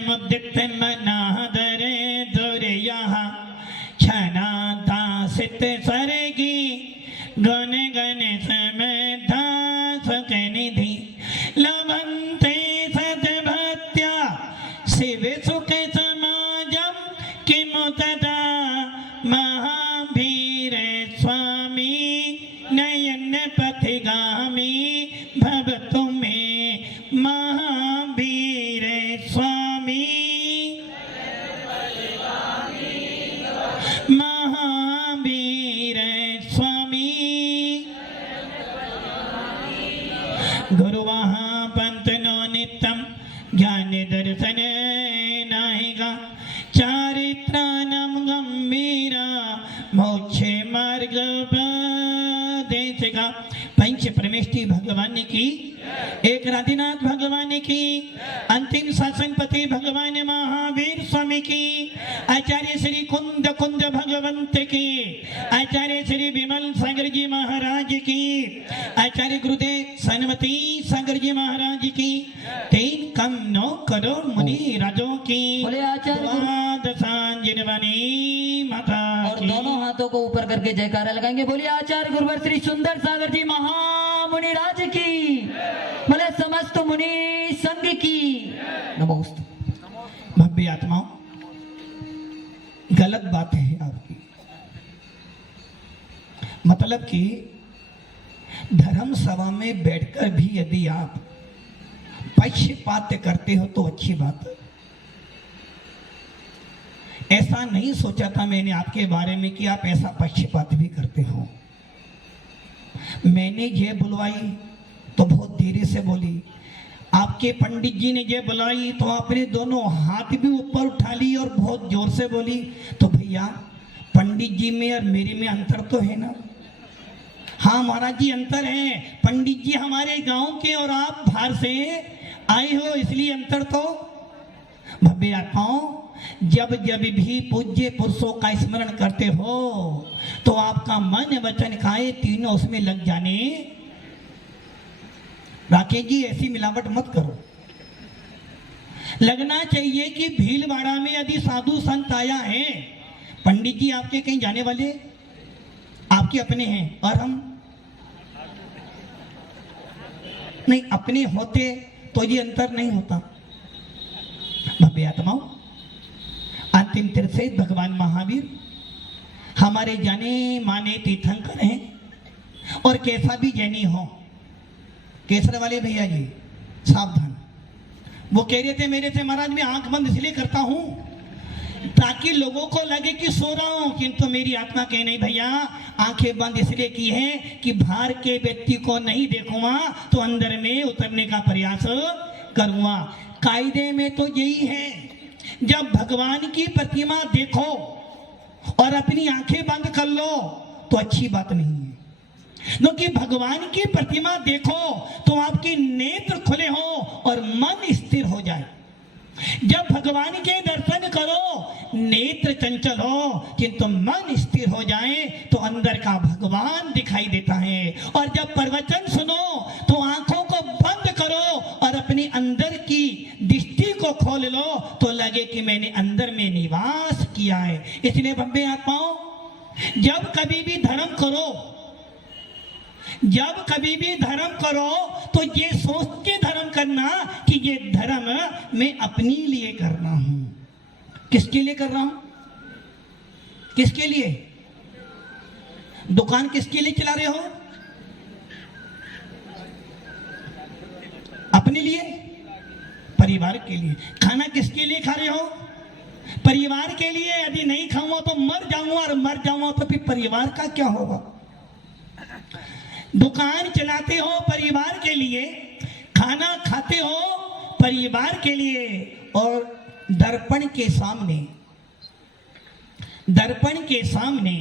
मुदित मनादरे दुर्या छनादासित सरगी गण गण समेधा सुखनिधि लभन्ते सद्भक्त्या शिव सुख समाजं किमु तदा महावीर स्वामी नयन पथिगामी भवतु मे महावीर स्वामी महावीर स्वामी गुरुवाह पंतनो नित्यं ज्ञान दर्शन नाहिगा चारित्राणां गंभीरा मोक्षे मार्ग उपदेशिका। पंच परमेष्टि भगवान की, एक राधिनाथ भगवान की, अंतिम शासनपति भगवान महावीर स्वामी की, आचार्य श्री कुंद कुंद भगवंत की, आचार्य श्री विमल सागर जी महाराज की, आचार्य गुरुदेव सनमती सागर जी महाराज की, 3 कम 9 करोड़ मुनि राजों की, बोले आचार्य सांजनवनी माता और की। दोनों हाथों को ऊपर करके जयकारा लगाएंगे। बोलिए आचार्य गुरुवर श्री सुंदर सागर जी महामुनि राज की, बोले समस्त मुनि संघ की नमोस्तु। भव्य आत्माओं, गलत बात है आपकी। मतलब कि धर्म सभा में बैठकर भी यदि आप पक्षपात करते हो तो अच्छी बात है। ऐसा नहीं सोचा था मैंने आपके बारे में कि आप ऐसा पक्षपात भी करते हो। मैंने ये बुलवाई तो बहुत धीरे से बोली, आपके पंडित जी ने ये बुलाई तो आपने दोनों हाथ भी ऊपर उठा ली और बहुत जोर से बोली। तो भैया पंडित जी में और मेरे में अंतर तो है ना? हाँ महाराज जी अंतर है। पंडित जी हमारे गांव के और आप बाहर से आए हो इसलिए अंतर तो। भव्य आत्माओं, जब जब भी पूज्य पुरुषों का स्मरण करते हो तो आपका मन वचन काये तीनों उसमें लग जाने। राकेश जी ऐसी मिलावट मत करो। लगना चाहिए कि भीलवाड़ा में यदि साधु संत आया है, पंडित जी आपके कहीं जाने वाले, आपके अपने हैं और हम नहीं, अपने होते तो ये अंतर नहीं होता। भव्य आत्माओं, अंतिम तीर्थेश्वर भगवान महावीर हमारे जाने माने तीर्थंकर हैं और कैसा भी जैनी हो। केसर वाले भैया जी सावधान। वो कह रहे थे मेरे से, महाराज मैं आंख बंद इसलिए करता हूं ताकि लोगों को लगे कि सो रहा हूं, किंतु मेरी आत्मा कहे नहीं भैया, आंखें बंद इसलिए की है कि बाहर के व्यक्ति को नहीं देखूंगा तो अंदर में उतरने का प्रयास करूंगा। कायदे में तो यही है, जब भगवान की प्रतिमा देखो और अपनी आंखें बंद कर लो तो अच्छी बात नहीं है। क्योंकि भगवान की प्रतिमा देखो तो आपके नेत्र खुले हो और मन स्थिर हो जाए। जब भगवान के दर्शन करो नेत्र चंचल हो किंतु मन स्थिर हो जाए तो अंदर का भगवान दिखाई देता है। और जब प्रवचन सुनो तो आंखों को बंद करो और अपने अंदर की दृष्टि को खोल लो तो लगे कि मैंने अंदर में निवास किया है। इसलिए भव्य आत्माओं, जब कभी भी धर्म करो, जब कभी भी धर्म करो तो ये सोच के धर्म करना कि ये धर्म मैं अपने लिए कर रहा हूं। किसके लिए कर रहा हूं? किसके लिए? दुकान किसके लिए चला रहे हो? अपने लिए, परिवार के लिए। खाना किसके लिए खा रहे हो? परिवार के लिए। यदि नहीं खाऊंगा तो मर जाऊंगा और मर जाऊंगा तो फिर परिवार का क्या होगा? दुकान चलाते हो परिवार के लिए, खाना खाते हो परिवार के लिए, और दर्पण के सामने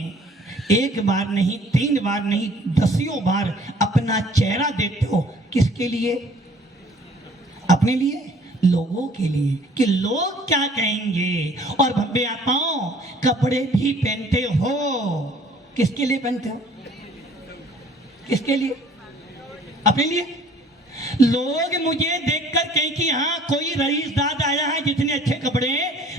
एक बार नहीं, 3 बार नहीं, 10 बार अपना चेहरा देखते हो। किसके लिए? अपने लिए, लोगों के लिए कि लोग क्या कहेंगे। और भव्य आत्माओं, कपड़े भी पहनते हो, किसके लिए पहनते हो? किसके लिए? अपने लिए। लोग मुझे देखकर कहें कि हाँ कोई रईसदाद आया है जितने अच्छे कपड़े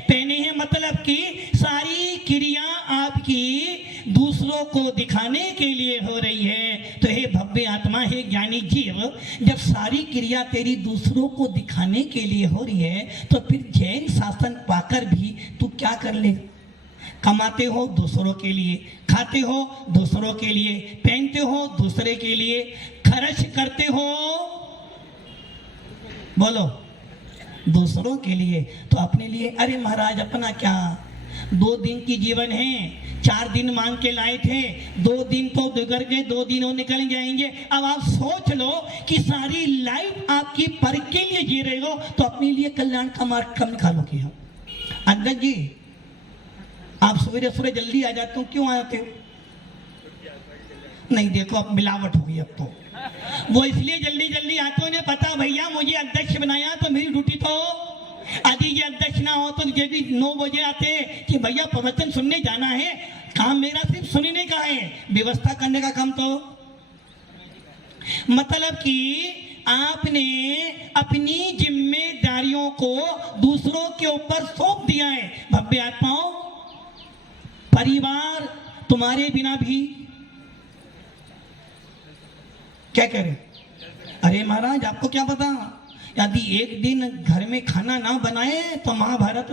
पहने हैं, मतलब कि सारी क्रिया आपकी दूसरों को दिखाने के लिए हो रही है। तो हे भव्य आत्मा, हे ज्ञानी जीव, जब सारी क्रिया तेरी दूसरों को दिखाने के लिए हो रही है तो फिर जैन शासन पाकर भी तू क्या कर ले? कमाते हो दूसरों के लिए, खाते हो दूसरों के लिए, पहनते हो दूसरे के लिए, खर्च करते हो बोलो दूसरों के लिए, तो अपने लिए अरे महाराज अपना क्या, 2 दिन की जीवन है, 4 दिन मांग के लाए थे, 2 दिन तो गुजर गए, 2 दिन और निकल जाएंगे। अब आप सोच लो कि सारी लाइफ आपकी पर के लिए जी रहे हो तो अपने लिए कल्याण का मार्ग कम निकालोगे। हम अंगद जी, आप सवेरे सवेरे जल्दी आ जाते हो, क्यों आते हो? नहीं देखो अब मिलावट हो गई। अब तो वो इसलिए जल्दी जल्दी आते हो, उन्हें पता भैया मुझे अध्यक्ष बनाया तो मेरी ड्यूटी तो, यदि ये अध्यक्ष ना हो तो ये भी 9 बजे आते कि भैया प्रवचन सुनने जाना है। काम मेरा सिर्फ सुनने का है, व्यवस्था करने का काम तो, मतलब कि आपने अपनी जिम्मेदारियों को दूसरों के ऊपर सौंप दिया है। भव्य आत्माओं, परिवार तुम्हारे बिना भी क्या करें? अरे महाराज आपको क्या पता, यदि एक दिन घर में खाना ना बनाए तो महाभारत,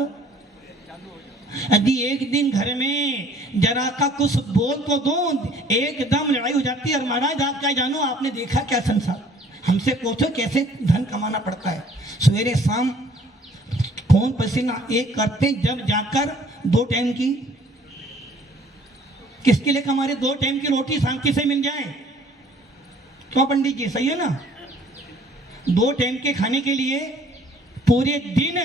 यदि एक दिन घर में जरा का कुछ बोल तो दो एकदम लड़ाई हो जाती है। और महाराज आप क्या जानो, आपने देखा क्या संसार, हमसे पूछो कैसे धन कमाना पड़ता है। सवेरे शाम खून पसीना एक करते, जब जाकर 2 टाइम की, किसके लिए हमारे 2 टाइम की रोटी शांति से मिल जाए। क्यों पंडित जी, सही है ना? 2 टाइम के खाने के लिए पूरे दिन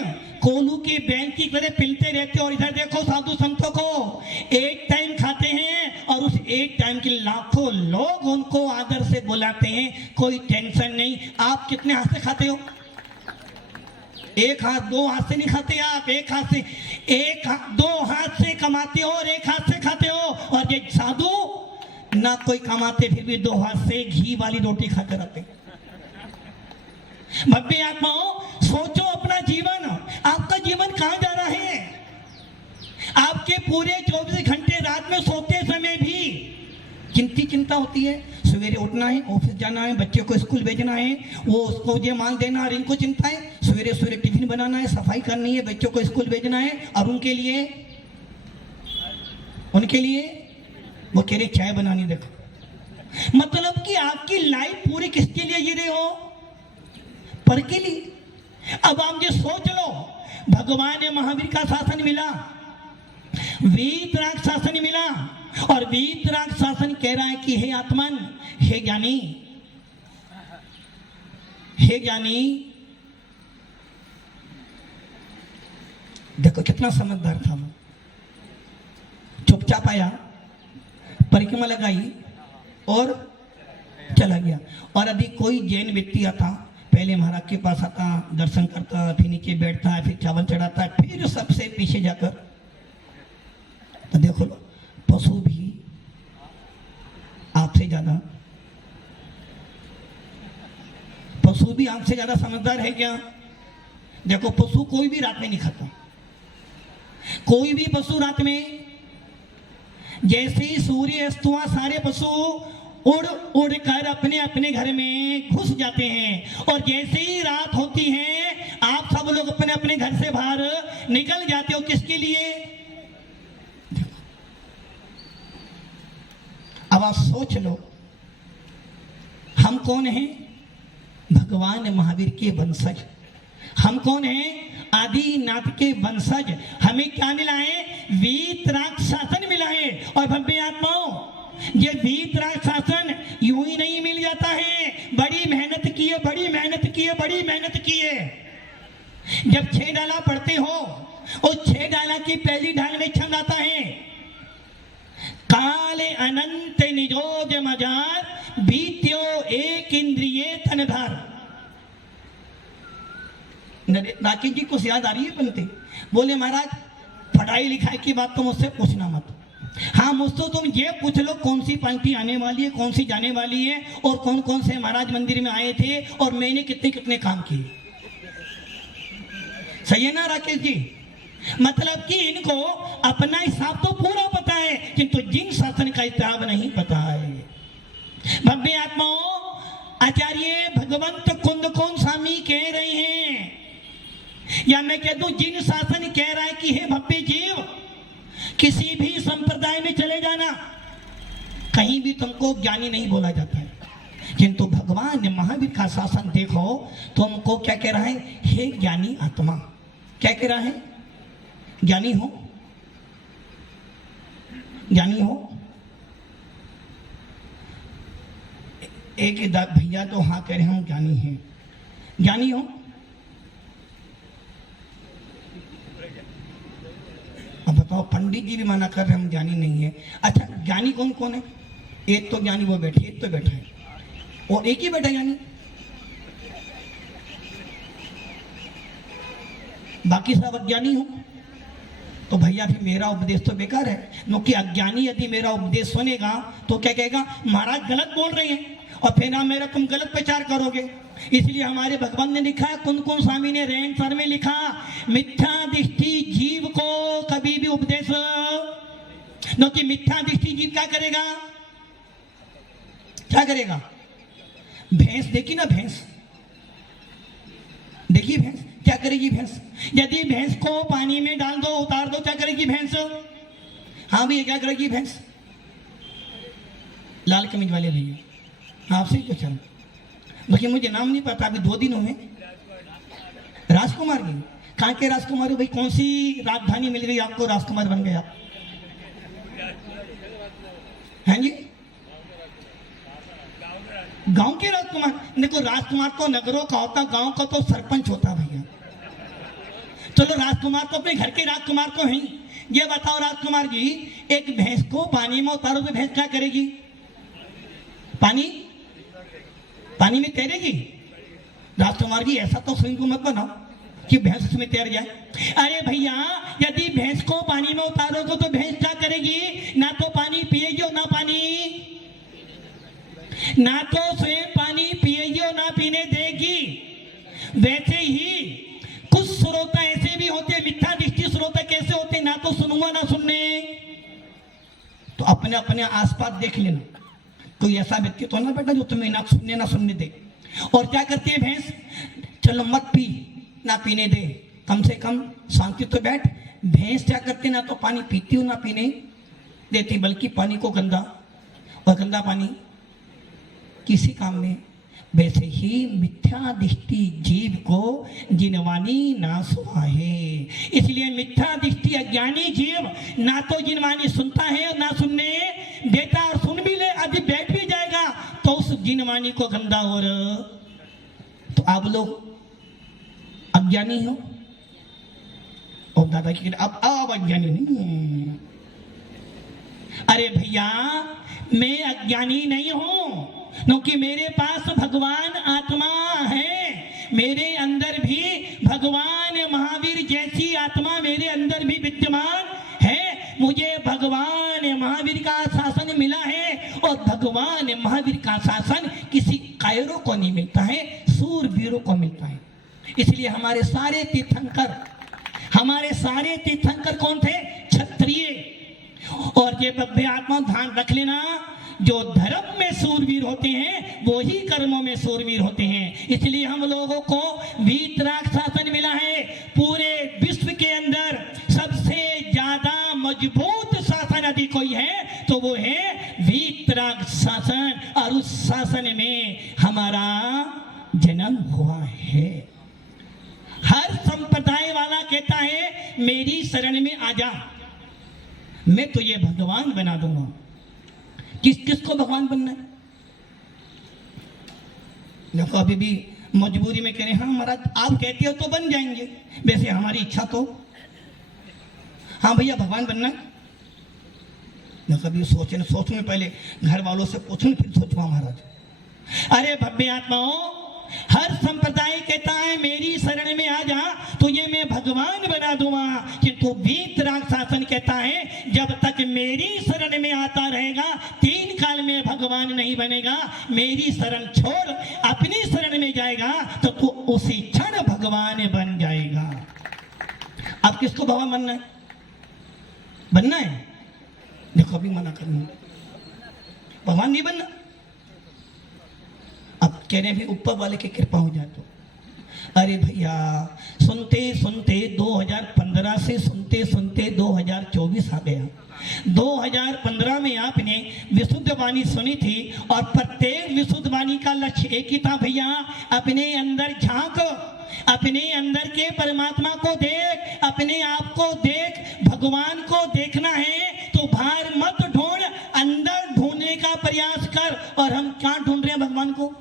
कोलू के बैंक की तरह पिलते रहते, और इधर देखो साधु संतों को 1 टाइम खाते हैं और उस 1 टाइम के लाखों लोग उनको आदर से बुलाते हैं, कोई टेंशन नहीं। आप कितने हाथ से खाते हो? 1 हाथ 2 हाथ से नहीं खाते आप, 1 हाथ से, 2 हाथ से कमाते हो और 1 हाथ से खाते हो। और ये साधु ना कोई कमाते फिर भी 2 हाथ से घी वाली रोटी खाते रहते। भव्य आत्माओं, सोचो अपना जीवन, आपका जीवन कहां जा रहा है? आपके पूरे 24 घंटे रात में सोते समय भी कितनी चिंता होती है। सवेरे उठना है, ऑफिस जाना है, बच्चे को स्कूल भेजना है, वो उसको ये माल देना, और इनको चिंता है सवेरे सवेरे टिफिन बनाना है, सफाई करनी है, बच्चों को स्कूल भेजना है, और उनके लिए वो कह रहे चाय बनानी। देखो मतलब कि आपकी लाइफ पूरी किसके लिए जी रहे हो? पर के लिए। अब आप ये सोच लो, भगवान महावीर का शासन मिला, वीतराग शासन मिला, और वीतराग शासन कह रहा है कि हे आत्मन, हे ज्ञानी, हे ज्ञानी, देखो कितना समझदार था वो, चुपचाप आया, परिक्रमा लगाई और चला गया। और यदि कोई जैन व्यक्ति आता, पहले महाराज के पास आता, दर्शन करता, फिर नीचे बैठता, फिर चावल चढ़ाता, फिर सबसे पीछे जाकर, तो देखो लो, पशु भी आपसे ज्यादा, पशु भी आपसे ज्यादा समझदार है क्या? देखो पशु कोई भी रात में नहीं खाता, कोई भी पशु रात में, जैसे ही सूर्य अस्त हुआ सारे पशु उड़ उड़ कर अपने अपने घर में घुस जाते हैं, और जैसे ही रात होती है आप सब लोग अपने अपने घर से बाहर निकल जाते हो। किसके लिए? अब आप सोच लो, हम कौन हैं? भगवान महावीर के वंशज। हम कौन हैं? आदिनाथ के वंशज। हमें क्या मिला है? वीतराग शासन मिला है। और भव्य आत्माओं, ये वीतराग शासन यूं ही नहीं मिल जाता है, बड़ी मेहनत की है, बड़ी मेहनत की है, बड़ी मेहनत की है। जब 6 डाला पढ़ते हो, उस 6 डाला की पहली ढाल में छंद आता है, काले अनंत निजोज मजार बीत्यो एक इंद्रिये तनधार। राकेश जी को याद आ रही है बनते, बोले महाराज पढ़ाई लिखाई की बात तो मुझसे पूछना मत, हाँ, मुझसे तुम ये पूछ लो कौन सी पंक्ति आने वाली है, कौन सी जाने वाली है, और कौन कौन से महाराज मंदिर में आए थे, और मैंने कितने कितने काम किए। सही है ना राकेश जी? मतलब कि इनको अपना हिसाब तो पूरा पता है, किंतु जिन शासन का हिसाब नहीं पता है। भव्य आत्माओं, आचार्य भगवंत कुंद कौन स्वामी कह रहे हैं, या मैं कह दूं जिन शासन कह रहा है कि हे भव्य जीव, किसी भी संप्रदाय में चले जाना, कहीं भी तुमको ज्ञानी नहीं बोला जाता है, किंतु भगवान महावीर का शासन देखो, तुमको क्या कह रहा है, हे ज्ञानी आत्मा। क्या कह रहा है? ज्ञानी हो, ज्ञानी हो। एक भैया तो हाँ कह रहे हैं हम ज्ञानी हैं, ज्ञानी हो। अब बताओ, पंडित जी भी मना कर रहे हैं हम ज्ञानी नहीं है। अच्छा, ज्ञानी कौन कौन है? एक तो ज्ञानी वो बैठे, एक तो बैठा है, और एक ही बैठा ज्ञानी, बाकी सब अज्ञानी हो। तो भैया फिर मेरा उपदेश तो बेकार है, क्योंकि अज्ञानी यदि मेरा उपदेश सुनेगा तो क्या कहेगा, महाराज गलत बोल रहे हैं, और फिर ना मेरा तुम गलत प्रचार करोगे। इसलिए हमारे भगवान ने लिखा, कुंद कुंद स्वामी ने रेन सर में लिखा, मिथ्या दृष्टि जीव को कभी भी उपदेश, क्योंकि मिथ्या दृष्टि जीव क्या करेगा, क्या करेगा? भैंस देखी ना, भैंस देखी, भैंस क्या करेगी? भैंस यदि भैंस को पानी में डाल दो, उतार दो, क्या करेगी भैंस? हाँ भैया, क्या करेगी भैंस? लाल कमीज वाले भैया आपसे ही पूछा, बाकी मुझे नाम नहीं पता, अभी 2 दिन हुए। राजकुमार जी, कहाँ के राजकुमार हो भाई? कौन सी राजधानी मिल गई आपको, राजकुमार बन गया? हैं जी, गांव के राजकुमार। देखो, राजकुमार तो नगरों का होता, गांव का तो सरपंच होता भैया। चलो, राजकुमार तो अपने घर के राजकुमार तो हैं। ये बताओ राजकुमार जी, एक भैंस को पानी में उतारो तो भैंस क्या करेगी? पानी में तैरेगी? राजकुमार जी, ऐसा तो स्वयं को मत बनाओ कि भैंस उसमें तैर जाए। अरे भैया, यदि भैंस को पानी में उतारोगे तो भैंस क्या करेगी? ना तो पानी पिएगी और ना तो स्वयं पानी पिएगी और ना पीने देगी। वैसे ही कुछ श्रोता ऐसे भी होते, मिथ्या दृष्टि श्रोता कैसे होते, ना तो सुनूंगा ना सुनने। तो अपने अपने आसपास देख लेना, कोई ऐसा व्यक्ति तो ना बेटा जो तुम्हें ना सुनने दे। और क्या करती है भैंस? चलो मत पी, ना पीने दे, कम से कम शांति तो बैठ। भैंस क्या करती, ना तो पानी पीती हो ना पीने देती, बल्कि पानी को गंदा, और गंदा पानी किसी काम में। वैसे ही मिथ्या दृष्टि जीव को जिनवानी ना सुहाए। इसलिए मिथ्या दृष्टि अज्ञानी जीव ना तो जिनवानी सुनता है और ना सुनने देता, और सुन भी ले, यदि बैठ भी जाएगा तो उस जिनवानी को गंदा। और तो आप लोग अज्ञानी हो, और दादा की अब अज्ञानी नहीं है। अरे भैया, मैं अज्ञानी नहीं हूं, क्योंकि मेरे पास भगवान आत्मा है, मेरे अंदर भी भगवान महावीर जैसी आत्मा मेरे अंदर भी विद्यमान है। मुझे भगवान महावीर का शासन मिला है, और भगवान महावीर का शासन किसी कायरों को नहीं मिलता है, सूरवीरों को मिलता है। इसलिए हमारे सारे तीर्थंकर कौन थे? क्षत्रिय। और ये भव्य आत्मा ध्यान रख लेना, जो धर्म में सूरवीर होते हैं वो ही कर्मों में सूरवीर होते हैं। इसलिए हम लोगों को वीतराग शासन मिला है। पूरे विश्व के अंदर सबसे ज्यादा मजबूत शासन यदि कोई है तो वो है वीतराग शासन, और उस शासन में हमारा जन्म हुआ है। हर संप्रदाय वाला कहता है मेरी शरण में आ जा, मैं तुझे भगवान बना दूंगा। किसको भगवान बनना है? देखो, अभी भी मजबूरी में कह रहे हैं, हाँ महाराज आप कहते हो तो बन जाएंगे, वैसे हमारी इच्छा तो, हाँ भैया भगवान बनना है। देखो, अभी सोचने पहले घर वालों से पूछूं फिर सोचूंगा महाराज। अरे भव्य आत्माओं, हर संप्रदाय कहता है मेरी शरण में आ जा तुझे मैं भगवान बना दूंगा, किंतु वीतराग शासन कहता है जब तक मेरी शरण में आता रहेगा 3 काल में भगवान नहीं बनेगा। मेरी शरण छोड़ अपनी शरण में जाएगा तो तू उसी क्षण भगवान बन जाएगा। अब किसको भगवान बनना है? बनना है? देखो अभी मना करना, भगवान नहीं बनना। अब कह रहे हैं ऊपर वाले की कृपा हो जाए तो। अरे भैया सुनते सुनते 2015 से सुनते सुनते 2024 आ गया। 2015 में आपने विशुद्ध वाणी सुनी थी और प्रत्येक विशुद्ध वाणी का लक्ष्य एक ही था भैया, अपने अंदर झांक, अपने अंदर के परमात्मा को देख, अपने आप को देख, भगवान को देखना है तो बाहर मत ढूंढ, अंदर ढूंढने का प्रयास कर। और हम क्या ढूंढ रहे हैं भगवान को?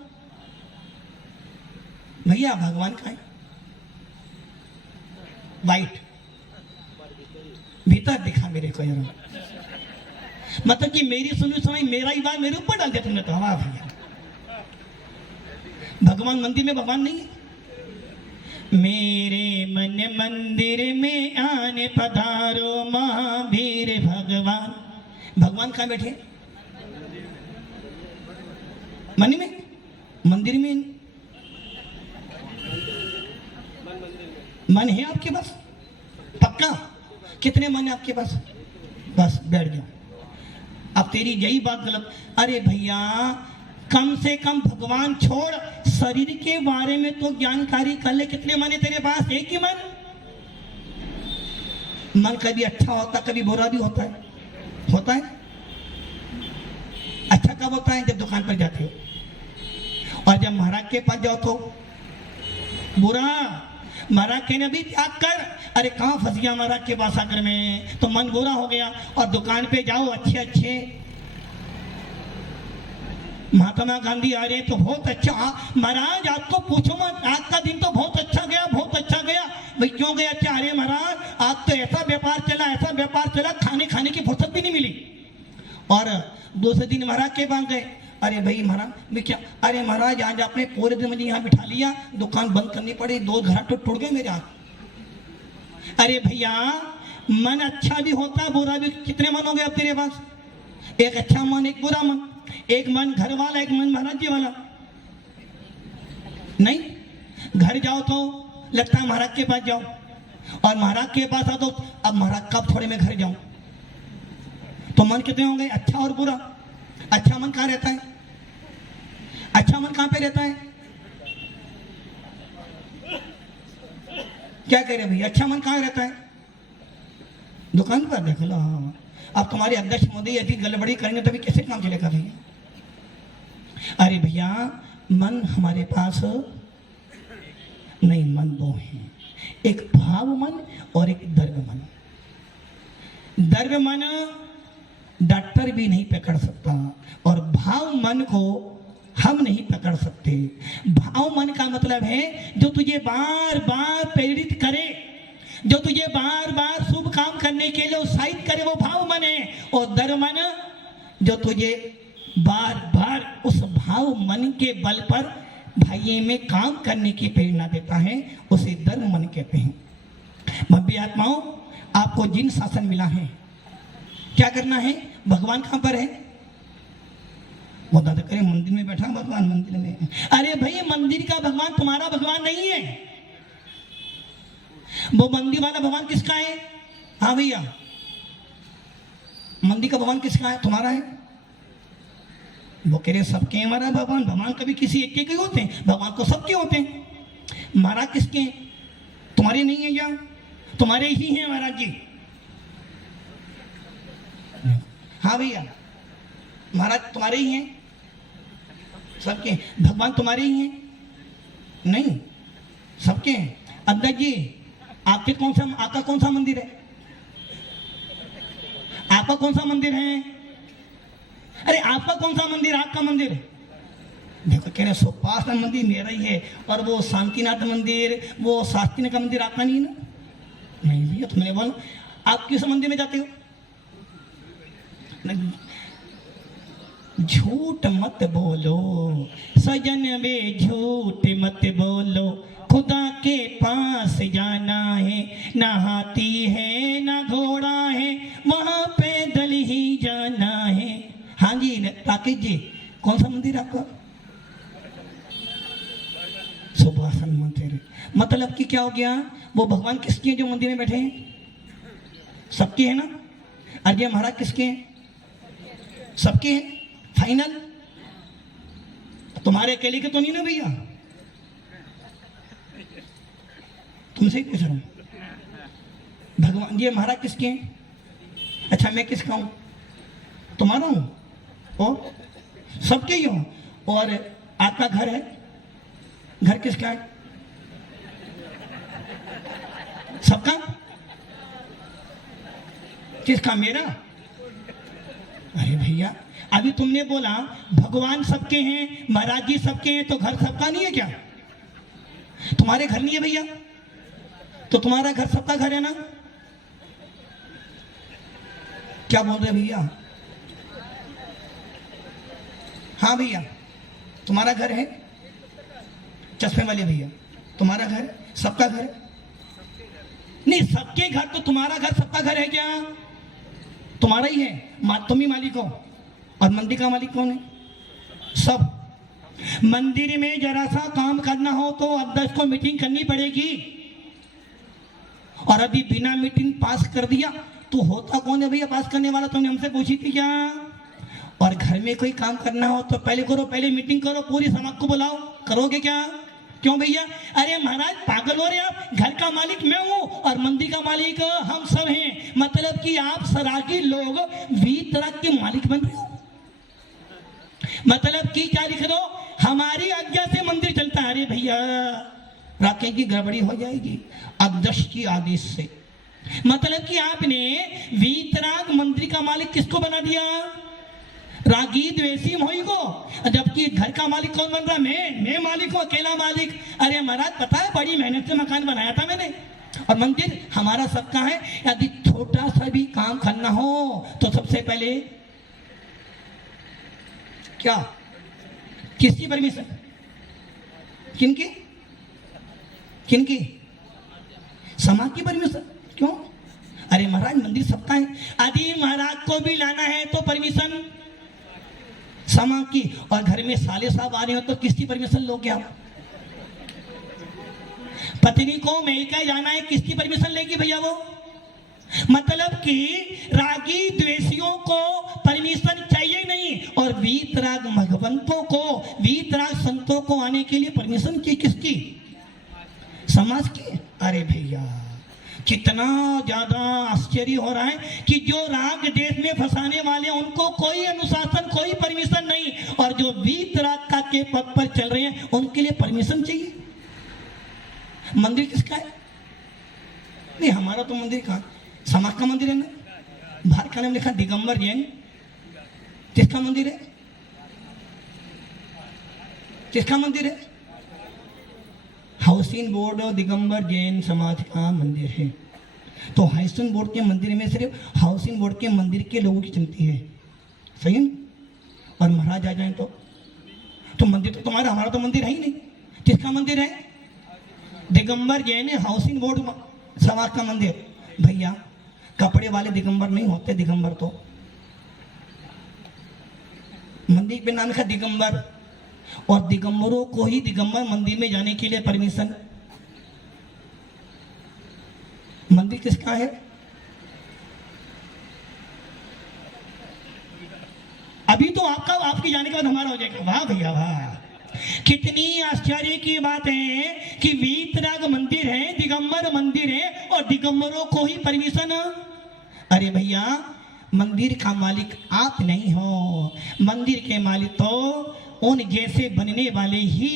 भैया भगवान का है वाइट भीतर दिखा मेरे को यार, मतलब कि मेरी सुनी सुनाई मेरा ही बात मेरे ऊपर डाल दिया तुमने तो। हवा भैया भगवान मंदिर में भगवान नहीं है। मेरे मन मंदिर में आने पधारो महावीर भगवान। भगवान कहाँ बैठे? मन में, मंदिर में। मन है आपके पास? पक्का? कितने मन है आपके पास? बस बैठ जाओ। अब तेरी यही बात गलत। अरे भैया कम से कम भगवान छोड़, शरीर के बारे में तो जानकारी कर ले। कितने मन है तेरे पास? एक ही मन। मन कभी अच्छा होता कभी बुरा भी होता है। होता है? अच्छा कब होता है? जब दुकान पर जाते हो। और जब महाराज के पास जाओ तो बुरा। महाराज कहने अभी त्याग कर, अरे कहाँ फंस गया महाराज के पास आकर में, तो मन बुरा हो गया। और दुकान पे जाओ अच्छे अच्छे महात्मा गांधी आ रहे तो बहुत अच्छा। महाराज आपको पूछो मत, आज का दिन तो बहुत अच्छा गया, बहुत अच्छा गया। भाई क्यों गया अच्छा? अरे महाराज आज तो ऐसा व्यापार चला, ऐसा व्यापार चला, खाने की फुर्सत भी नहीं मिली। और दूसरे दिन महाराज के पास गए, अरे भाई महाराज मैं क्या? अरे महाराज आज आपने पूरे दिन मुझे यहाँ बिठा लिया, दुकान बंद करनी पड़ी, 2 घर तो टूट गए मेरे हाथ। अरे भैया मन अच्छा भी होता बुरा भी। कितने मन हो गए अब तेरे पास? एक अच्छा मन एक बुरा मन, एक मन घर वाला एक मन महाराज जी वाला। नहीं, घर जाओ तो लगता है महाराज के पास जाओ, और महाराज के पास आ तो अब महाराज कब थोड़े में घर जाऊं। तो मन कितने हो गए? अच्छा और बुरा। अच्छा मन कहाँ रहता है? अच्छा मन कहाँ पे रहता है? क्या कह रहे भैया? अच्छा मन कहाँ रहता है? दुकान पर देख लो। हाँ, अब तुम्हारे अध्यक्ष मोदी यदि गड़बड़ी करेंगे तभी कैसे काम चलेगा भैया? अरे भैया मन हमारे पास नहीं, मन 2 है, एक भाव मन और एक द्रव्य मन। द्रव्य मन डॉक्टर भी नहीं पकड़ सकता और भाव मन को हम नहीं पकड़ सकते। भाव मन का मतलब है जो तुझे बार बार प्रेरित करे, जो तुझे बार बार शुभ काम करने के लिए उत्साहित करे, वो भाव मन है। और द्रव्य मन जो तुझे बार बार उस भाव मन के बल पर भाइयों में काम करने की प्रेरणा देता है, उसे द्रव्य मन कहते हैं। भव्य आत्माओं, आपको जिन शासन मिला है क्या करना है? भगवान कहां पर है? वो दादा करे मंदिर में बैठा भगवान मंदिर में। अरे भाई मंदिर का भगवान तुम्हारा भगवान नहीं है। वो मंदिर वाला भगवान किसका है? हाँ भैया, मंदिर का भगवान किसका है? तुम्हारा है। वो कह रहे सबके हमारा भगवान। भगवान कभी किसी एक के होते हैं, भगवान को सबके होते हैं। महाराज किसके? तुम्हारे नहीं है क्या? तुम्हारे ही हैं महाराज जी। हाँ भैया, महाराज तुम्हारे ही हैं, सबके। भगवान तुम्हारे ही हैं? नहीं, सबके हैं। अध्यक्ष जी आपके आपका कौन सा मंदिर है? आपका कौन सा मंदिर है? अरे आपका कौन सा मंदिर? आपका मंदिर देखो, कह रहे सोपासना मंदिर मेरा ही है, और वो शांतिनाथ मंदिर, वो शास्त्रीनाथ का मंदिर आपका नहीं है ना? नहीं भैया, तुमने बोलो आप किस मंदिर में जाते हो? झूठ मत बोलो सजन वे, झूठ मत बोलो, खुदा के पास जाना है, ना हाथी है ना घोड़ा है, वहां पैदल ही जाना है। हाँ जी राकेश जी, कौन सा मंदिर आपका? सुभाषण मंदिर। मतलब कि क्या हो गया, वो भगवान किसके हैं जो मंदिर में बैठे हैं? सबके हैं ना? अजय महाराज किसके हैं? सबके हैं। फाइनल? तुम्हारे अकेले के तो नहीं ना भैया? तुमसे ही पूछ रहा हूं। भगवान ये महाराज किसके हैं? अच्छा मैं किसका हूं? तुम्हारा हूं। और सबके ही हूं। और आपका घर है? घर किसका है? सबका? किसका? मेरा? अरे भैया अभी तुमने बोला भगवान सबके हैं, महाराज जी सबके हैं, तो घर सबका नहीं है क्या? तुम्हारे घर नहीं है भैया? तो तुम्हारा घर सबका घर है ना? क्या बोल रहे भैया? हाँ भैया तुम्हारा घर है? चश्मे वाले भैया तुम्हारा घर सबका घर है? नहीं सबके घर, तो तुम्हारा घर सबका घर है क्या? तुम्हारा ही है, तुम ही मालिक हो। और मंदिर का मालिक कौन है? सब। मंदिर में जरा सा काम करना हो तो अध्यक्ष को मीटिंग करनी पड़ेगी, और अभी बिना मीटिंग पास कर दिया तो होता कौन है भैया पास करने वाला? तुमने हमसे पूछी थी क्या? और घर में कोई काम करना हो तो पहले करो, पहले मीटिंग करो, पूरी समाज को बुलाओ। करोगे क्या? क्यों भैया? अरे महाराज पागल हो रहे आप, घर का मालिक मैं हूं और मंदिर का मालिक हम सब हैं। मतलब कि आप सरागी लोग वीतराग के मालिक बन रहे हो। मतलब कि क्या लिख दो, हमारी आज्ञा से मंदिर चलता है। अरे भैया राकेश की गड़बड़ी हो जाएगी अध्यक्ष की आदेश से। मतलब कि आपने वीतराग मंदिर का मालिक किसको बना दिया? रागी द्वेषी मोही को, जबकि घर का मालिक कौन बन रहा? मैं मालिक हूं, अकेला मालिक। अरे महाराज पता है बड़ी मेहनत से मकान बनाया था मैंने, और मंदिर हमारा सबका है। यदि छोटा सा भी काम करना हो तो सबसे पहले क्या? किसकी परमिशन? किनकी? किनकी? समाज की परमिशन। क्यों? अरे महाराज मंदिर सबका है, यदि महाराज को भी लाना है तो परमिशन समाज की, और घर में साले साहब आ रहे हो तो किसकी परमिशन लोगे आप? पत्नी को मेका जाना है, किसकी परमिशन लेगी भैया वो? मतलब कि रागी द्वेषियों को परमिशन चाहिए नहीं, और वीतराग भगवंतों को, वीतराग संतों को आने के लिए परमिशन की किसकी? समाज की। अरे भैया कितना ज्यादा आश्चर्य हो रहा है कि जो राग देश में फंसाने वाले उनको कोई अनुशासन, कोई परमिशन नहीं, और जो वीतराग का के पद पर चल रहे हैं उनके लिए परमिशन चाहिए। मंदिर किसका है? नहीं हमारा तो मंदिर कहाँ, समाज का मंदिर है ना। बाहर का नाम लिखा दिगंबर जैन, किसका मंदिर है? किसका मंदिर है? हाउसिंग बोर्ड और दिगंबर जैन समाज का मंदिर है। तो हाउसिंग बोर्ड के मंदिर में सिर्फ हाउसिंग बोर्ड के मंदिर के लोगों की चलती है, सही है? और महाराज आ जाए तो मंदिर तो तुम्हारा, हमारा तो मंदिर है ही नहीं। किसका मंदिर है? दिगंबर जैन हाउसिंग बोर्ड समाज का मंदिर। भैया कपड़े वाले दिगंबर नहीं होते, दिगंबर तो मंदिर पे नाम लिखा दिगंबर, और दिगंबरों को ही दिगंबर मंदिर में जाने के लिए परमिशन। मंदिर किसका है? अभी तो आपका, आपके जाने के बाद हमारा हो जाएगा। वाह भैया वाह, कितनी आश्चर्य की बात है कि वीतराग मंदिर है, दिगंबर मंदिर है, और दिगंबरों को ही परमिशन। अरे भैया मंदिर का मालिक आप नहीं हो, मंदिर के मालिक तो उन जैसे बनने वाले ही।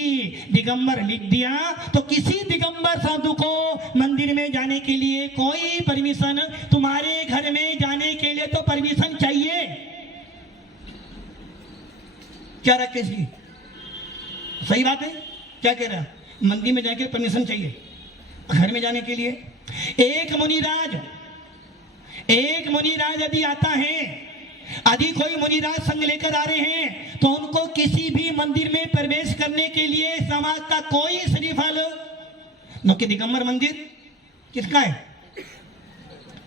दिगंबर लिख दिया तो किसी दिगंबर साधु को मंदिर में जाने के लिए कोई परमिशन, तुम्हारे घर में जाने के लिए तो परमिशन चाहिए। क्या राकेश जी सही बात है? क्या कह रहा है? मंदिर में जाके परमिशन चाहिए, घर में जाने के लिए। एक मुनिराज यदि आता है यदि कोई मुनिराज संग लेकर आ रहे हैं तो उनको किसी भी मंदिर में प्रवेश करने के लिए समाज का कोई शरीफा लो न कि दिगंबर मंदिर किसका है,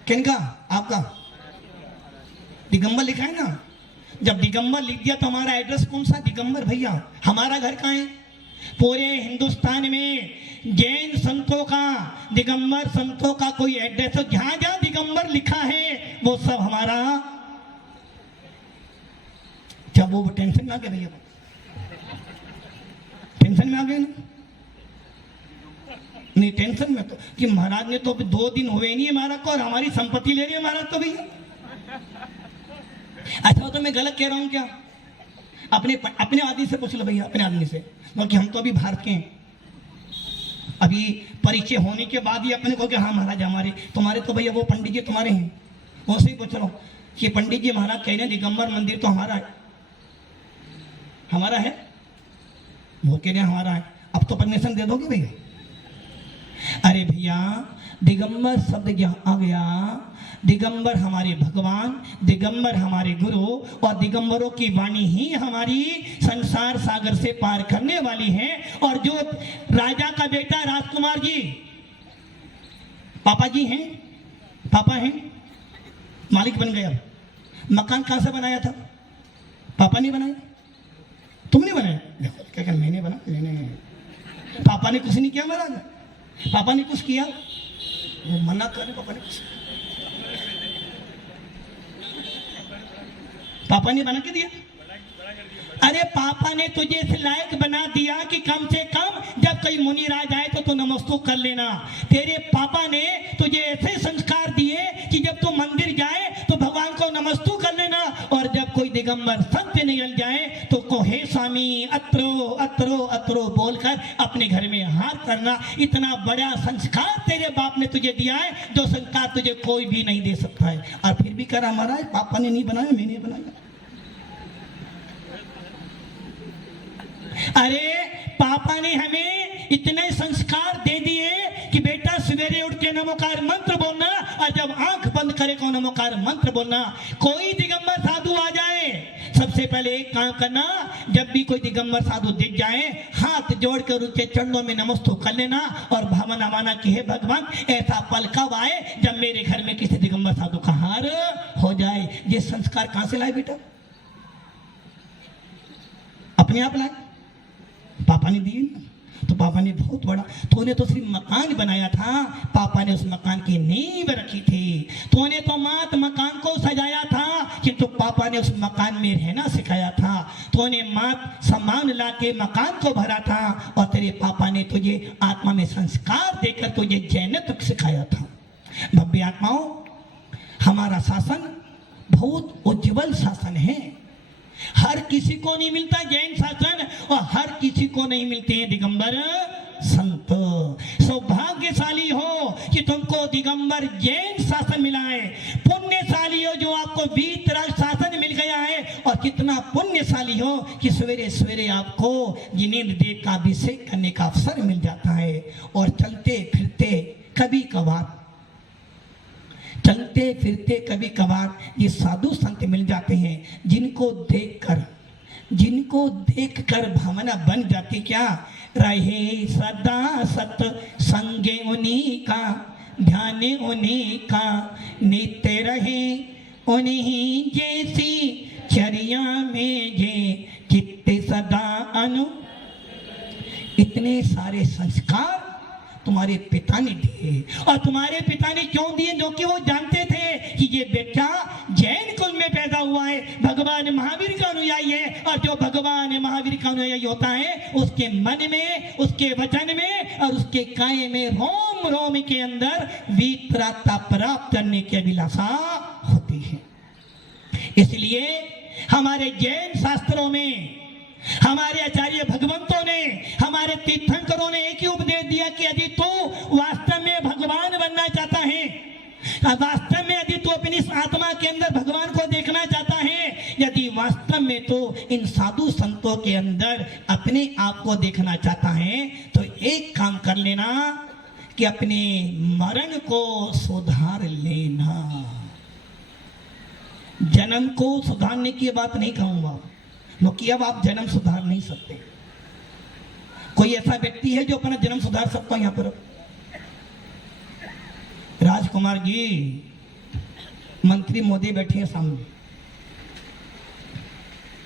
किनका, आपका दिगंबर लिखा है ना। जब दिगंबर लिख दिया तो हमारा एड्रेस कौन सा, दिगंबर भैया। हमारा घर कहाँ है, पूरे हिंदुस्तान में जैन संतों का, दिगंबर संतों का कोई एड्रेस हो, जहां जहां दिगंबर लिखा है वो सब हमारा। जब वो टेंशन में आ गए भैया, टेंशन में आ गए ना, नहीं टेंशन में तो कि महाराज ने तो अभी 2 दिन हुए नहीं है महाराज को और हमारी संपत्ति ले रही है महाराज तो भैया। अच्छा तो मैं गलत कह रहा हूं क्या, अपने आदमी से पूछ लो भैया, अपने आदमी से, क्योंकि हम तो अभी भारत के हैं। अभी परिचय होने के बाद ही अपने को कि हाँ महाराज हमारे, तुम्हारे तो भैया वो पंडित जी तुम्हारे हैं, उनसे ही पूछ लो कि पंडित जी महाराज कह रहे दिगंबर मंदिर तो हमारा है, हमारा है, वो कह रहे हमारा है, अब तो परमिशन दे दोगे भैया। अरे भैया दिगंबर शब्द जहां आ गया, दिगंबर हमारे भगवान, दिगंबर हमारे गुरु, और दिगंबरों की वाणी ही हमारी संसार सागर से पार करने वाली है। और जो राजा का बेटा राजकुमार जी, पापा जी हैं, पापा हैं, मालिक बन गया। मकान कहां से बनाया था, पापा ने बनाया, तुमने बनाया, देखो क्या मैंने बना, मैंने, पापा ने कुछ नहीं किया महाराज, पापा ने कुछ किया, वो मना करे, पापा ने कुछ, पापा ने बना के दिया। अरे पापा ने तुझे इस लायक बना दिया कि कम से कम जब कोई मुनिराज आए तो तू नमस्तु कर लेना। तेरे पापा ने तुझे ऐसे संस्कार दिए कि जब तू मंदिर जाए तो भगवान को नमस्तु कर लेना, और जब कोई दिगंबर संत निकल जाए तो को हे स्वामी अत्रो अत्रो अत्रो बोलकर अपने घर में हाथ करना। इतना बड़ा संस्कार तेरे बाप ने तुझे दिया है, जो संस्कार तुझे कोई भी नहीं दे सकता है। और फिर भी करा महाराज पापा ने नहीं बनाया, मैंने बनाया। अरे पापा ने हमें इतने संस्कार दे दिए कि बेटा सवेरे उठ के नमोकार मंत्र बोलना, और जब आंख बंद करे को नमोकार मंत्र बोलना। कोई दिगंबर साधु आ जाए, सबसे पहले एक काम करना, जब भी कोई दिगंबर साधु दिख जाए हाथ जोड़कर उनके चरणों में नमस्तु कर लेना और भावना माना कि हे भगवान ऐसा पल कब आए जब मेरे घर में किसी दिगंबर साधु का हार हो जाए। ये संस्कार कहां से लाए बेटा, अपने आप लाए, पापा ने दिए ना। तो पापा ने बहुत बड़ा, तूने तो सिर्फ मकान बनाया था, पापा ने उस मकान की नींव रखी थी। तूने तो मात मकान को सजाया था, किंतु पापा ने उस मकान में रहना सिखाया था। तूने मात सामान ला के मकान को भरा था, और तेरे पापा ने तुझे आत्मा में संस्कार देकर तुझे जैनत्व सिखाया था। भव्य आत्माओं, हमारा शासन बहुत उज्जवल शासन है। हर किसी को नहीं मिलता जैन शासन, और हर किसी को नहीं मिलते हैं दिगंबर संत। सौभाग्यशाली हो कि तुमको दिगंबर जैन शासन मिला है, पुण्यशाली हो जो आपको वीतराग शासन मिल गया है, और कितना पुण्यशाली हो कि सवेरे सवेरे आपको जिनेंद्र देव का अभिषेक करने का अवसर मिल जाता है। और चलते फिरते कभी कभार, चलते फिरते कभी कभार ये साधु संत मिल जाते हैं, जिनको देखकर भावना बन जाती, क्या रहे सदा सत संगे उन्हीं का, ध्यान उन्हीं का, नित्य रहे उन्हीं जैसी चर्या में जे चित्त सदा अनु। इतने सारे संस्कार तुम्हारे पिता ने दिए, और तुम्हारे पिता ने क्यों दिए, जो कि वो जानते थे कि ये बेटा जैन कुल में पैदा हुआ है, भगवान महावीर का अनुयायी है, और जो भगवान महावीर का अनुयायी होता है उसके मन में, उसके वचन में और उसके काया में रोम रोम के अंदर वितरागता प्राप्त करने की अभिलाषा होती है। इसलिए हमारे जैन शास्त्रों में हमारे आचार्य भगवंतों ने, हमारे तीर्थंकरों ने एक ही उपदेश दिया कि यदि तू वास्तव में भगवान बनना चाहता है, वास्तव में यदि तू अपनी आत्मा के अंदर भगवान को देखना चाहता है, यदि वास्तव में तो इन साधु संतों के अंदर अपने आप को देखना चाहता है, तो एक काम कर लेना कि अपने मरण को सुधार लेना। जन्म को सुधारने की बात नहीं कहूंगा, क्योंकि अब आप जन्म सुधार नहीं सकते। कोई ऐसा व्यक्ति है जो अपना जन्म सुधार सकता है यहाँ पर? राजकुमार जी, मंत्री मोदी बैठे हैं सामने,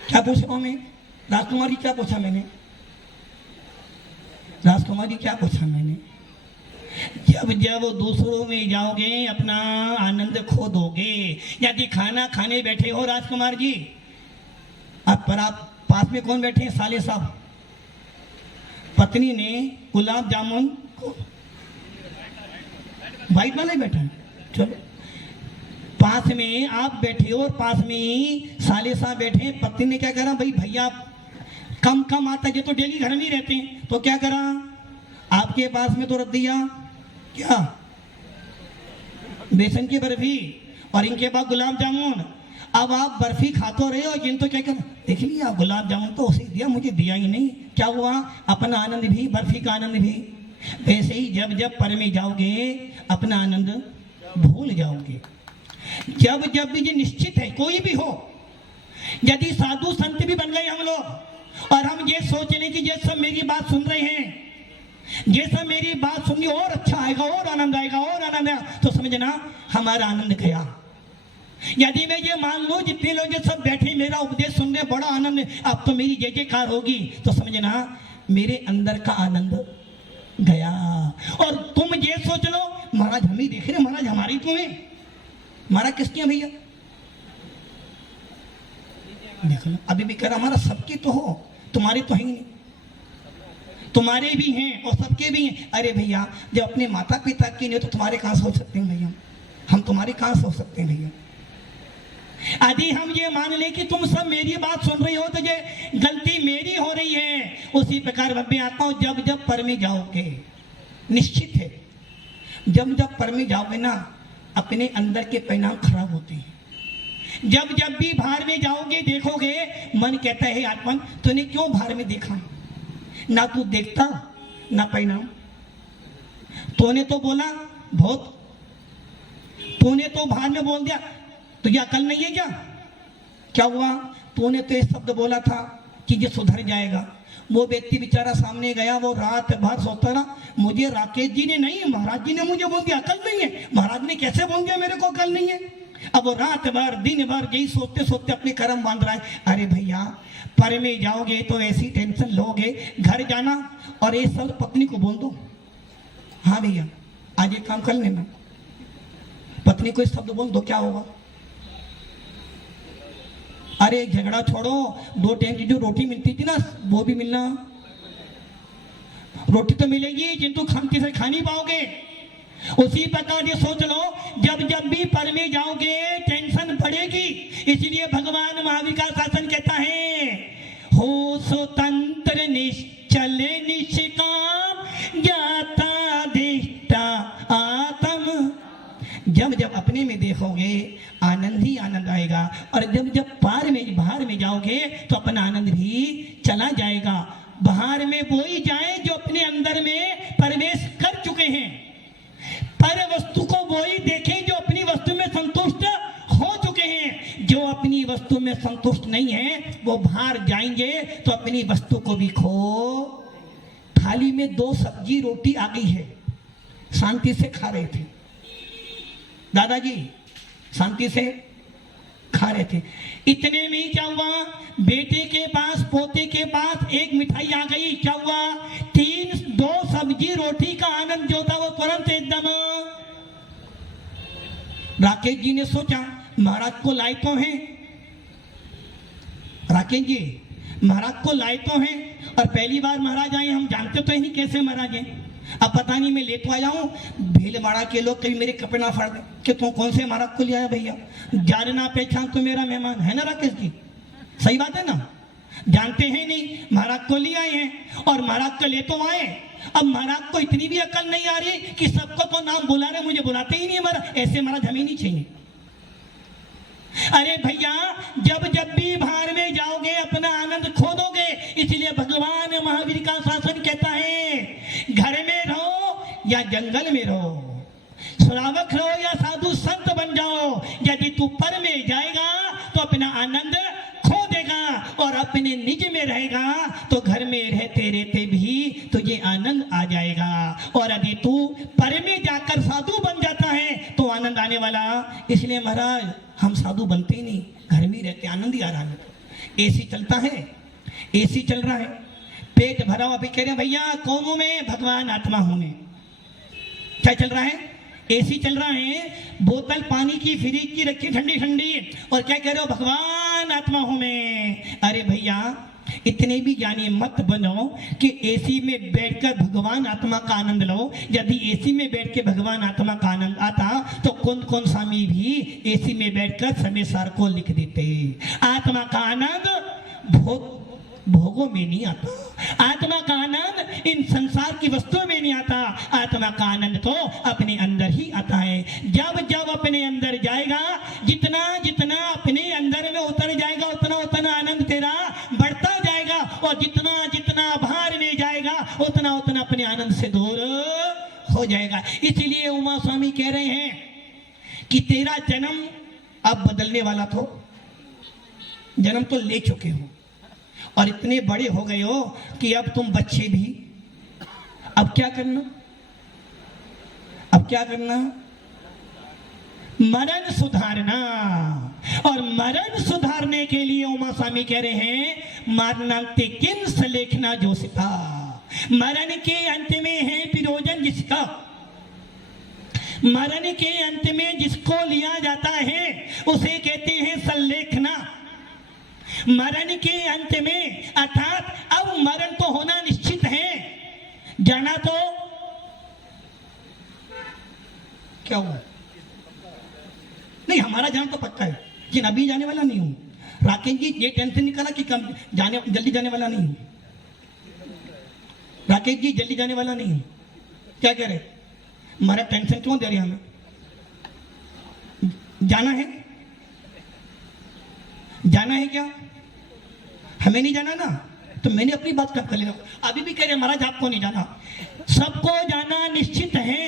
क्या पूछा मैं? राजकुमार जी क्या पूछा मैंने? राजकुमार जी क्या पूछा मैंने? जब जब दूसरों में जाओगे अपना आनंद खो दोगे। यदि खाना खाने बैठे हो राजकुमार जी, अब पर आप पास में कौन बैठे हैं? साले साहब। पत्नी ने गुलाब जामुन को वाइट वाला ही बैठा है, चलो पास में आप बैठे हो और पास में ही साले साहब बैठे हैं। पत्नी ने क्या करा? भाई भैया कम कम आता है, ये तो डेली घर में ही रहते हैं, तो क्या करा? आपके पास में तो रख दिया क्या? बेसन की बर्फी और इनके पास गुलाब जामुन। अब आप बर्फी खाते रहे हो, जिन तो क्या कर देख लिया, गुलाब जामुन तो उसे दिया, मुझे दिया ही नहीं। क्या हुआ? अपना आनंद भी, बर्फी का आनंद भी। वैसे ही जब जब पर में जाओगे अपना आनंद भूल जाओगे। जब जब भी ये निश्चित है, कोई भी हो, यदि साधु संत भी बन गए हम लोग और हम ये सोच लें कि ये सब मेरी बात सुन रहे हैं, ये सब मेरी बात सुनिए और अच्छा आएगा और आनंद आएगा और आनंद आएगा, तो समझना हमारा आनंद गया। यदि मैं ये मान लूं जितने लोग ये सब बैठे मेरा उपदेश सुनने बड़ा आनंद, अब तो मेरी जय जयकार होगी, तो समझना मेरे अंदर का आनंद गया। और तुम ये सोच लो महाराज हम ही देख रहे, महाराज हमारी तुम्हें, हमारा किसकी है भैया? देख लो अभी भी कह रहा हमारा सबकी तो हो, तुम्हारी तो है ही नहीं। तुम्हारे भी हैं और सबके भी हैं। अरे भैया जब अपने माता पिता की नहीं हो तो तुम्हारे कहां सोच सकते हैं भैया? हम तुम्हारी कहां सोच सकते हैं भैया? यदि हम ये मान ले कि तुम सब मेरी बात सुन रही हो तो ये गलती मेरी हो रही है। उसी प्रकार भव्य आत्माओं, जब जब पर में जाओगे, निश्चित है जब जब पर में जाओगे ना अपने अंदर के परिणाम खराब होते हैं। जब जब भी बाहर में जाओगे देखोगे मन कहता है आत्मन तूने क्यों बाहर में देखा? ना तू देखता ना परिणाम। तूने तो बोला बहुत, तूने तो बाहर में बोल दिया, तुझे अकल नहीं है क्या? क्या हुआ? तूने तो ये शब्द बोला था कि ये सुधर जाएगा। वो व्यक्ति बेचारा सामने गया, वो रात भर सोता रहा, मुझे राकेश जी ने नहीं महाराज जी ने मुझे बोल दिया अकल नहीं है। महाराज ने कैसे बोल दिया मेरे को अकल नहीं है? अब वो रात भर दिन भर यही सोचते सोचते अपने कर्म बांध रहा है। अरे भैया पर में जाओगे तो ऐसी टेंशन लोगे, घर जाना और ये सब पत्नी को बोल दो, हाँ भैया आज ये काम कर लेना। पत्नी को इस शब्द बोल दो, क्या होगा? अरे झगड़ा छोड़ो, 2 टाइम की जो रोटी मिलती थी ना वो भी मिलना। रोटी तो मिलेगी किंतु खामती से खा नहीं पाओगे। उसी प्रकार ये सोच लो जब जब भी पर में जाओगे टेंशन बढ़ेगी। इसलिए भगवान महावीर का शासन कहता है हो स्वतंत्र निश्चल निष्काम ज्ञाता दिष्टा आत्म। जब जब अपने में देखोगे आनंद ही आनंद आएगा और जब जब पार में बाहर में जाओगे तो अपना आनंद भी चला जाएगा। बाहर में वो ही जाए जो अपने अंदर में प्रवेश कर चुके हैं, पर वस्तु को वो ही देखें जो अपनी वस्तु में संतुष्ट हो चुके हैं। जो अपनी वस्तु में संतुष्ट नहीं है वो बाहर जाएंगे तो अपनी वस्तु को भी खो। थाली में 2 सब्जी रोटी आ गई है, शांति से खा रहे थे दादाजी, शांति से खा रहे थे। इतने में ही क्या हुआ, बेटे के पास पोते के पास एक मिठाई आ गई। क्या हुआ? 2 सब्जी रोटी का आनंद जो था वो तुरंत एकदम। राकेश जी ने सोचा महाराज को लाए तो हैं, राकेश जी महाराज को लाए तो हैं और पहली बार महाराज आए, हम जानते तो नहीं कैसे महाराज हैं। अब पता नहीं मैं ले तो आया हूँ, भीलवाड़ा के लोग कभी मेरे कपड़े ना फाड़ दे कि तुम कौन से महाराज को ले आया भैया। जानना पहचान तो मेरा मेहमान है ना राकेश जी, सही बात है ना? जानते हैं नहीं, महाराज को ले आए हैं और महाराज को ले तो आए। अब महाराज को इतनी भी अकल नहीं आ रही कि सबको तो नाम बुला रहे, मुझे बुलाते ही नहीं महाराज। ऐसे महाराज हमें नहीं चाहिए। अरे भैया जब जब भी बाहर में जाओगे अपना आनंद खो दोगे। इसलिए भगवान महावीर का शासन कहता है घर में रहो या जंगल में रहो, श्रावक रहो या साधु संत बन जाओ। यदि तू पर में जाएगा तो अपना आनंद खो देगा और अपने निज में रहेगा तो घर में रहते रहते भी तुझे आनंद आ जाएगा। और यदि तू पर में जाकर साधु बन जाता है तो आनंद आने वाला। इसलिए महाराज हम साधु बनते ही नहीं, घर में रहते आनंद ही आ रहा है। एसी चलता है, एसी चल रहा है, पेट भरा हुआ, अभी कह रहे हैं भैया कौन हूं मैं? भगवान आत्मा हूं मैं। क्या चल रहा है? एसी चल रहा है, बोतल पानी की फ्रिज की रखी ठंडी ठंडी, और क्या कह रहे हो? भगवान आत्मा हूं मैं। अरे भैया इतने भी ज्ञानी मत बनो कि एसी में बैठकर भगवान आत्मा का आनंद लो। यदि एसी में बैठ के भगवान आत्मा का आनंद आता तो कौन कौन स्वामी भी एसी में बैठकर समय सार को लिख देते। आत्मा का आनंद भोगों में नहीं आता, आत्मा का आनंद इन संसार की वस्तुओं में नहीं आता। आत्मा का आनंद तो अपने अंदर ही आता है। जब जब अपने अंदर जाएगा, जितना जितना अपने अंदर में उतर जाएगा उतना उतना आनंद तेरा बढ़ता जाएगा, और जितना जितना बाहर में जाएगा उतना उतना अपने आनंद से दूर हो जाएगा। इसलिए उमा स्वामी कह रहे हैं कि तेरा जन्म अब बदलने वाला तो, जन्म तो ले चुके हो और इतने बड़े हो गए हो कि अब तुम बच्चे भी। अब क्या करना? अब क्या करना? मरण सुधारना। और मरण सुधारने के लिए उमा स्वामी कह रहे हैं मारनांते किंस लेखना जोशिता। मरण के अंत में है प्रयोजन जिसका, मरण के अंत में जिसको लिया जाता है उसे कहते हैं संलेखना। मरण के अंत में अर्थात अब मरण तो होना निश्चित है, जाना तो क्या हुआ? नहीं, हमारा जाना तो पक्का है, लेकिन अभी जाने वाला नहीं हूं। राकेश जी ये टेंशन निकाला कि कम जाने, जल्दी जाने वाला नहीं हूं। राकेश जी जल्दी जाने वाला नहीं हूं। क्या कह रहे? हमारा टेंशन क्यों दे रहे हमें? जाना है, जाना है क्या? हमें नहीं जाना ना, तो मैंने अपनी बात कर लेना। अभी भी कह रहे महाराज आपको नहीं जाना। सबको जाना निश्चित है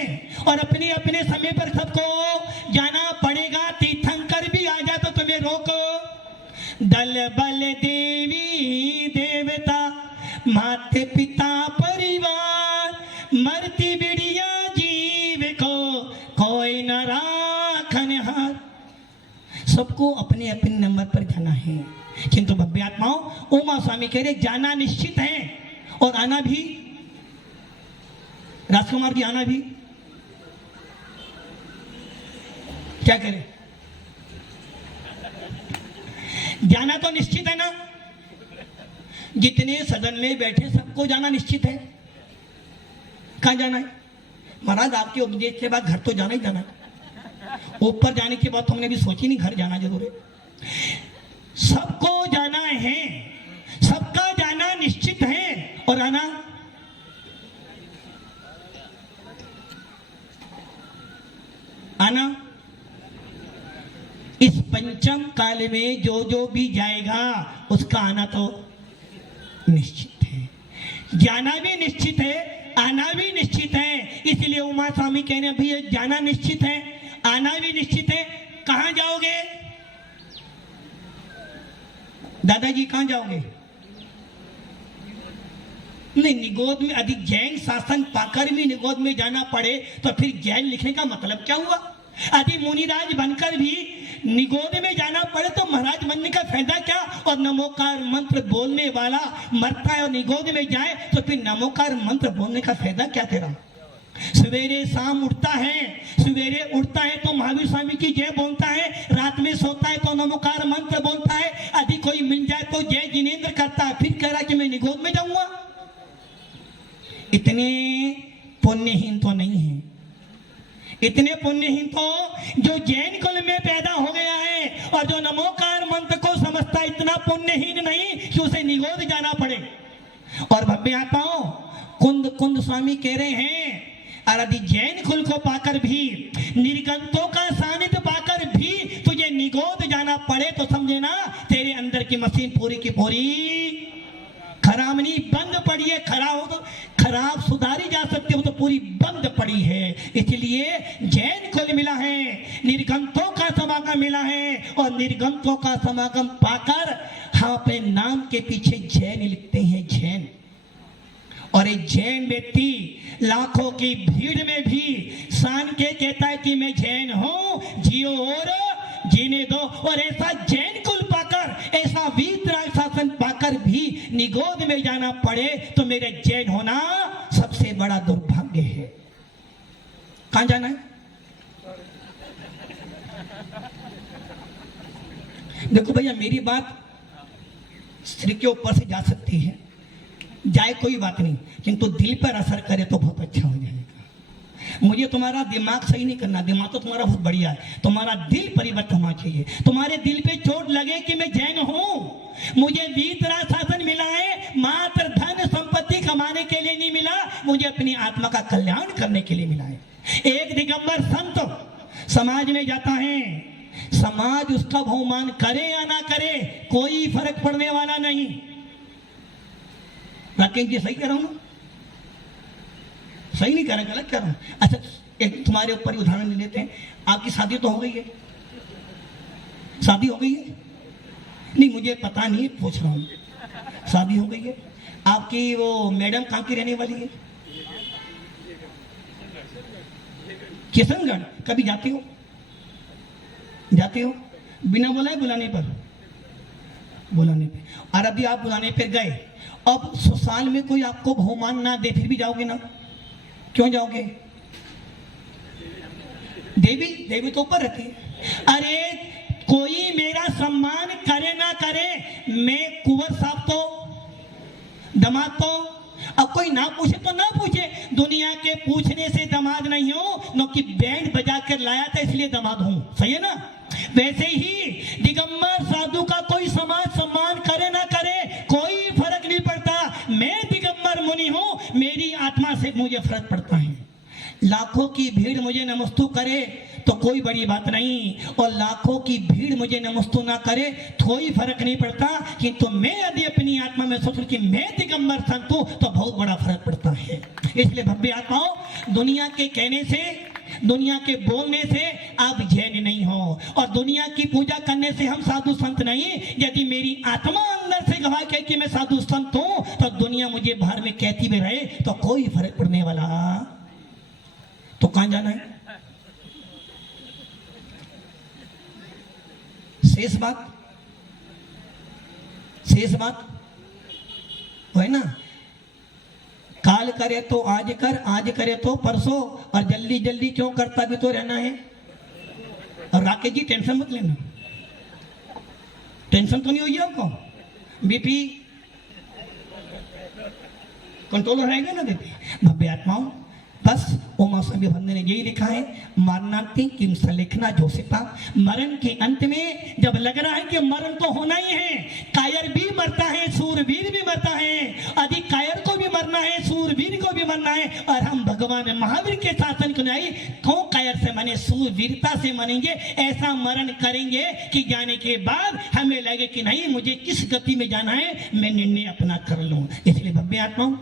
और अपने अपने समय पर सबको जाना पड़ेगा। तीर्थंकर भी आ जाए तो तुम्हें रोको। दल बल देवी देवता माते पिता परिवार, मरती बिड़िया जीव को कोई न राखन हार। सबको अपने अपने नंबर पर जाना है, किंतु भव्य आत्माओं उमा स्वामी कह रहे जाना निश्चित है और आना भी। राजकुमार जी आना भी। क्या करें? जाना तो निश्चित है ना। जितने सदन में बैठे सबको जाना निश्चित है। कहां जाना है? महाराज आपके उपदेश के बाद घर तो जाना ही जाना है। ऊपर जाने के बाद तो हमने भी सोची नहीं, घर जाना जरूर है। सबको जाना है, सबका जाना निश्चित है और आना आना इस पंचम काल में जो भी जाएगा उसका आना तो निश्चित है। जाना भी निश्चित है, आना भी निश्चित है। इसलिए उमा स्वामी कहने भैया जाना निश्चित है, आना भी निश्चित है। कहां जाओगे दादाजी? कहां जाओगे? नहीं, निगोद में अधिक जैन शासन पाकर भी निगोद में जाना पड़े तो फिर जैन लिखने का मतलब क्या हुआ? यदि मुनिराज बनकर भी निगोद में जाना पड़े तो महाराज बनने का फायदा क्या? और नमोकार मंत्र बोलने वाला मरता है और निगोद में जाए तो फिर नमोकार मंत्र बोलने का फायदा क्या तेरा? सवेरे शाम उठता है, सवेरे उठता है तो महावीर स्वामी की जय बोलता है, रात में सोता है तो नमोकार मंत्र बोलता है, यदि कोई मिल जाए तो जय जिनेंद्र करता है, फिर कह रहा कि मैं निगोद में जाऊंगा। इतने पुण्यहीन तो नहीं है, इतने पुण्यहीन तो जो जैन कुल में पैदा हो गया है और जो नमोकार मंत्र को समझता है, इतना पुण्यहीन नहीं कि उसे निगोद जाना पड़े। और भव्य आत्माओं कुंद स्वामी कह रहे हैं और यदि जैन कुल को पाकर भी, निर्गंतों का सानिध्य पाकर भी तुझे निगोद जाना पड़े तो समझे ना तेरे अंदर की मशीन पूरी की पूरी खराब नहीं, बंद पड़ी है। खराब हो तो खराब सुधारी जा सकती है, वो तो पूरी बंद पड़ी है। इसलिए जैन कुल मिला है, निर्गंतों का का समागम मिला है और निर्गंतों का समागम पाकर हम अपने नाम के पीछे जैन लिखते हैं, जैन। और एक जैन व्यक्ति लाखों की भीड़ में भी शान के कहता है कि मैं जैन हूं, जियो और जीने दो। और ऐसा जैन कुल पाकर, ऐसा वीतराग शासन पाकर भी निगोद में जाना पड़े तो मेरे जैन होना सबसे बड़ा दुर्भाग्य है। कहां जाना है? देखो भैया, मेरी बात सिर के ऊपर से जा सकती है, जाए कोई बात नहीं, किंतु दिल पर असर करे तो बहुत अच्छा हो जाएगा। मुझे तुम्हारा दिमाग सही नहीं करना, दिमाग तो तुम्हारा बहुत बढ़िया है, तुम्हारा दिल परिवर्तन होना चाहिए। तुम्हारे दिल पे चोट लगे कि मैं जैन हूं, मुझे वीतराग शासन मिला है, मात्र धन संपत्ति कमाने के लिए नहीं मिला, मुझे अपनी आत्मा का कल्याण करने के लिए मिला है। एक दिगंबर संत समाज में जाता है, समाज उसका बहुमान करे या ना करे कोई फर्क पड़ने वाला नहीं। राकेश जी सही कह रहा हूं ना? सही नहीं कह रहा, गलत कह रहा हूं? अच्छा, एक तुम्हारे ऊपर उदाहरण ले लेते हैं। आपकी शादी तो हो गई है, शादी हो गई है? नहीं, मुझे पता नहीं, पूछ रहा हूं। शादी हो गई है आपकी? वो मैडम कहाँ की रहने वाली है? किशनगढ़। कभी जाते हो? जाते हो बिना बुलाए, बुलाने पर? बुलाने पे। और अभी आप बुलाने पर गए, अब ससुराल में कोई आपको बहुमान ना दे, फिर भी जाओगे ना? क्यों जाओगे? देवी देवी तो ऊपर रहती है। अरे कोई मेरा सम्मान करे ना करे, मैं कुंवर साहब तो, दामाद तो, अब कोई ना पूछे तो ना पूछे, दुनिया के पूछने से दामाद नहीं हो, न कि बैंड बजा कर लाया था इसलिए दामाद हूं। सही है ना? वैसे ही दिगंबर साधु का कोई समाज सम्मान करे ना करे कोई फर्क नहीं पड़ता, मैं दिगंबर मुनि हूं, मेरी आत्मा से मुझे फर्क पड़ता है। लाखों की भीड़ मुझे नमस्तु करे तो कोई बड़ी बात नहीं, और लाखों की भीड़ मुझे नमस्तु ना करे कोई फर्क नहीं पड़ता, किंतु मैं यदि अपनी आत्मा में सोचूं कि मैं दिगंबर संत हूं तो बहुत बड़ा फर्क पड़ता है। इसलिए भव्य आत्माओं, दुनिया के कहने से, दुनिया के बोलने से आप जैन नहीं हो, और दुनिया की पूजा करने से हम साधु संत नहीं। यदि मेरी आत्मा अंदर से गवाह कहे कि मैं साधु संत हूं, तो दुनिया मुझे बाहर में कहती भी रहे तो कोई फर्क पड़ने वाला। तो कहां जाना है? शेष बात, शेष बात है ना, काल करे तो आज कर, आज करे तो परसों, और जल्दी जल्दी क्यों करता भी तो रहना है। और राकेश जी टेंशन मत लेना, टेंशन तो नहीं हुई आपको? बीपी कंट्रोल रहेगा ना बीपी? भव्य आत्माओं, बस उमा स्वामी बंदे ने यही लिखा है, मरणांति किम सलेखना जोशिता। मरण के अंत में जब लग रहा है कि मरण तो होना ही है, कायर भी मरता है, सूरवीर भी मरता है, अधिक कायर को भी मरना है, सूरवीर को भी मरना है, और हम भगवान महावीर के शासन को नहीं, क्यों कायर से मने, सूरवीरता से मरेंगे। ऐसा मरण करेंगे कि जाने के बाद हमें लगे कि नहीं, मुझे किस गति में जाना है, मैं निर्णय अपना कर लूं। इसलिए भव्य आत्माओं,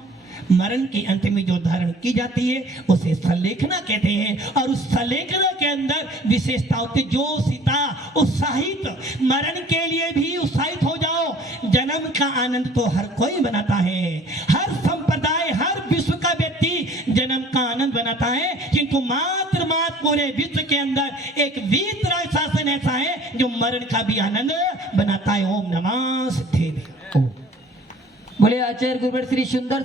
मरण के अंत में जो धारण की जाती है उसे सलेखना कहते हैं, और उस सलेखना के अंदर विशेषता होती है। जो सीता उत्साहित, मरण के लिए भी उत्साहित हो जाओ। जन्म का आनंद तो हर कोई बनाता है, हर संप्रदाय, हर विश्व का व्यक्ति जन्म का आनंद बनाता है, किंतु मात्र पूरे विश्व के अंदर एक वीतराग शासन ऐसा है जो मरण का भी आनंद बनाता है। ओम नमः सिद्धेश्वराय। बोले आचार्य गुरुवर श्री सुंदर